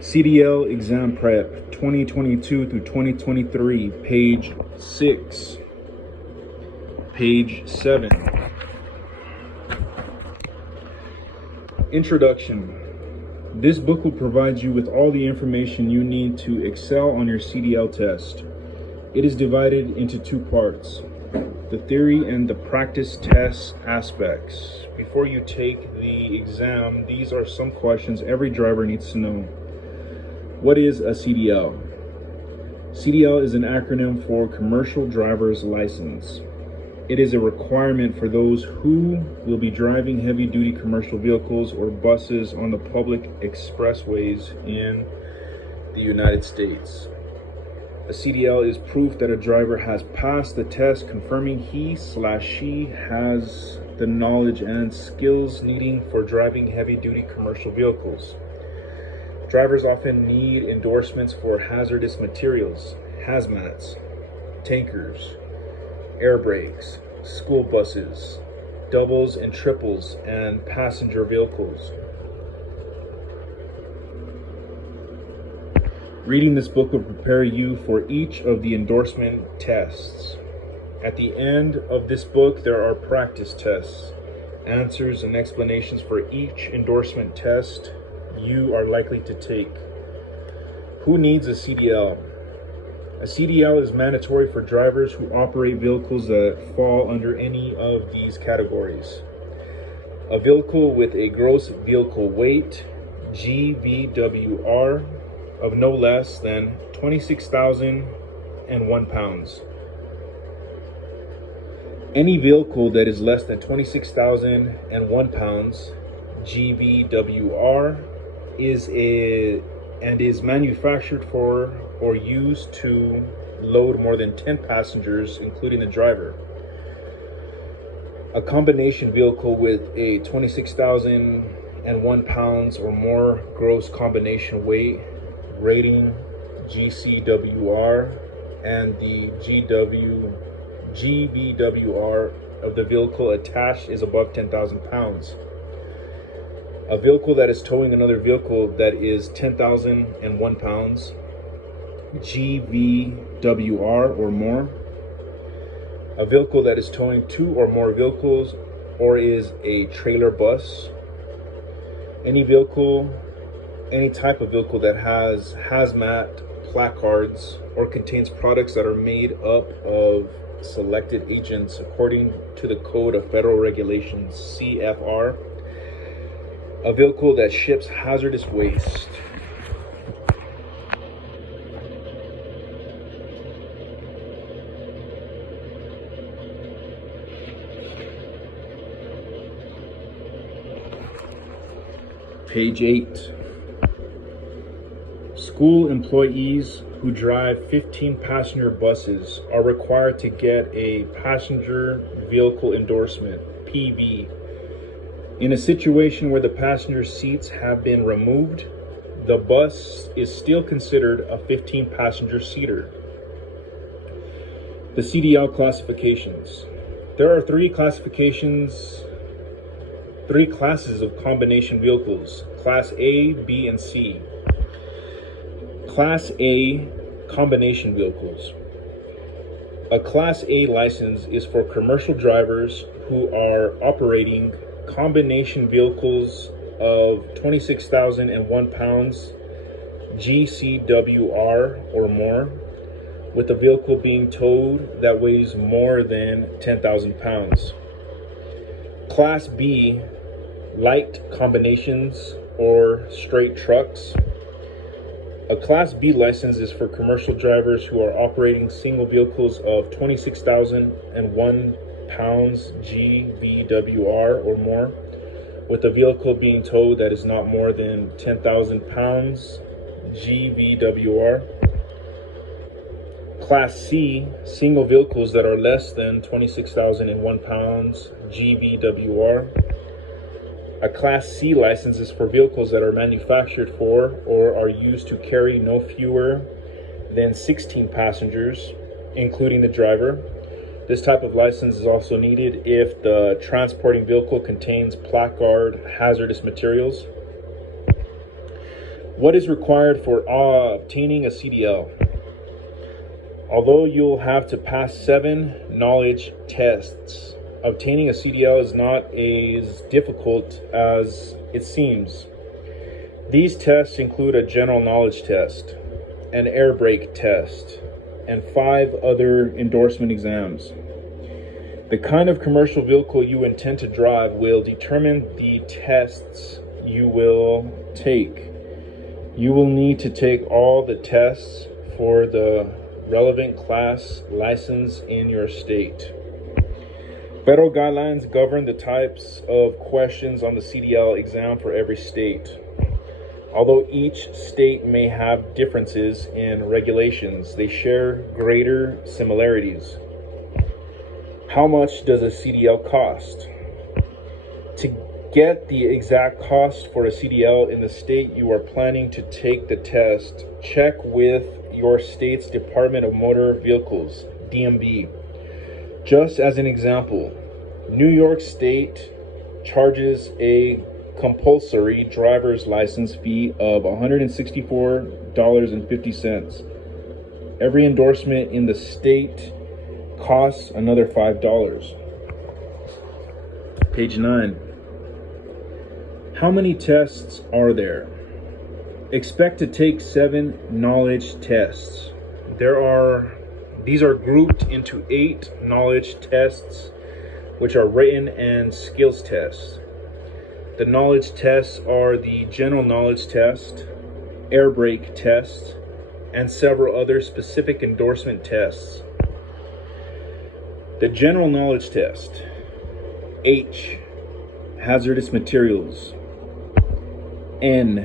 CDL Exam Prep 2022 through 2023, page 6, page 7. Introduction. This book will provide you with all the information you need to excel on your CDL test. It is divided into two parts, the theory and the practice test aspects. Before you take the exam, these are some questions every driver needs to know. What is a CDL? CDL is an acronym for Commercial Driver's License. It is a requirement for those who will be driving heavy-duty commercial vehicles or buses on the public expressways in the United States. A CDL is proof that a driver has passed the test, confirming he/she has the knowledge and skills needed for driving heavy-duty commercial vehicles. Drivers often need endorsements for hazardous materials, hazmats, tankers, air brakes, school buses, doubles and triples, and passenger vehicles. Reading this book will prepare you for each of the endorsement tests. At the end of this book, there are practice tests, answers and explanations for each endorsement test you are likely to take. Who needs a CDL? A CDL is mandatory for drivers who operate vehicles that fall under any of these categories. A vehicle with a gross vehicle weight, GVWR, of no less than 26,001 pounds. Any vehicle that is less than 26,001 pounds, GVWR, is manufactured for or used to load more than 10 passengers, including the driver. A combination vehicle with a 26,001 pounds or more gross combination weight, rating GCWR, and the GVWR of the vehicle attached is above 10,000 pounds. A vehicle that is towing another vehicle that is 10,001 pounds, GVWR or more. A vehicle that is towing two or more vehicles or is a trailer bus. Any type of vehicle that has hazmat placards or contains products that are made up of selected agents according to the Code of Federal Regulations, CFR. A vehicle that ships hazardous waste. Page 8. School employees who drive 15-passenger buses are required to get a passenger vehicle endorsement, PV. In a situation where the passenger seats have been removed, the bus is still considered a 15-passenger seater. The CDL classifications. There are three classes of combination vehicles, Class A, B, and C. Class A combination vehicles. A Class A license is for commercial drivers who are operating combination vehicles of 26,001 pounds GCWR or more, with a vehicle being towed that weighs more than 10,000 pounds. Class B, light combinations or straight trucks. A Class B license is for commercial drivers who are operating single vehicles of 26,001 pounds GVWR or more, with a vehicle being towed that is not more than 10,000 pounds GVWR. Class C, single vehicles that are less than 26,001 pounds GVWR. A Class C license is for vehicles that are manufactured for or are used to carry no fewer than 16 passengers, including the driver. This type of license is also needed if the transporting vehicle contains placard hazardous materials. What is required for obtaining a CDL? Although you'll have to pass 7 knowledge tests, obtaining a CDL is not as difficult as it seems. These tests include a general knowledge test, an air brake test, and 5 other endorsement exams. The kind of commercial vehicle you intend to drive will determine the tests you will take. You will need to take all the tests for the relevant class license in your state. Federal guidelines govern the types of questions on the CDL exam for every state. Although each state may have differences in regulations, they share greater similarities. How much does a CDL cost? To get the exact cost for a CDL in the state you are planning to take the test, check with your state's Department of Motor Vehicles, DMV. Just as an example, New York State charges a compulsory driver's license fee of $164.50. Every endorsement in the state costs another $5. Page 9. How many tests are there? Expect to take 7 knowledge tests. These are grouped into 8 knowledge tests, which are written and skills tests. The knowledge tests are the general knowledge test, air brake test, and several other specific endorsement tests. The general knowledge test. H, hazardous materials. N,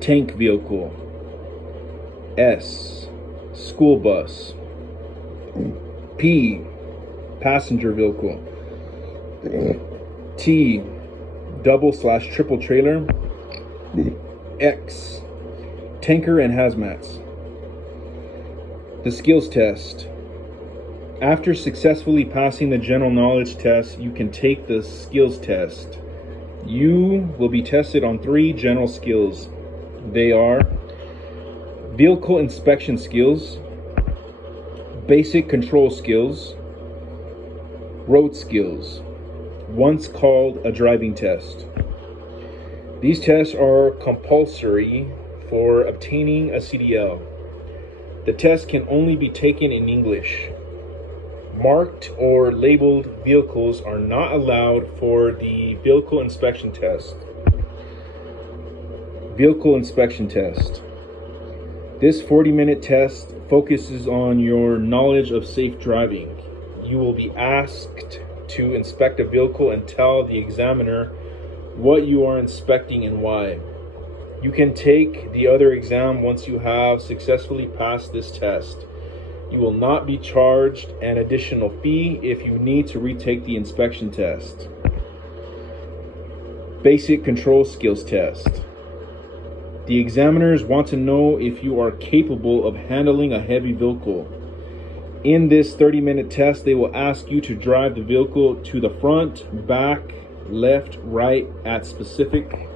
tank vehicle. S, school bus. P, passenger vehicle. T, double/triple trailer. X, tanker and hazmats. The skills test. After successfully passing the general knowledge test, you can take the skills test. You will be tested on 3 general skills. They are vehicle inspection skills, basic control skills, road skills, once called a driving test. These tests are compulsory for obtaining a CDL. The test can only be taken in English. Marked or labeled vehicles are not allowed for the vehicle inspection test. Vehicle inspection test. This 40-minute test focuses on your knowledge of safe driving. You will be asked to inspect a vehicle and tell the examiner what you are inspecting and why. You can take the other exam once you have successfully passed this test. You will not be charged an additional fee if you need to retake the inspection test. Basic control skills test. The examiners want to know if you are capable of handling a heavy vehicle. In this 30-minute test, they will ask you to drive the vehicle to the front, back, left, right at specific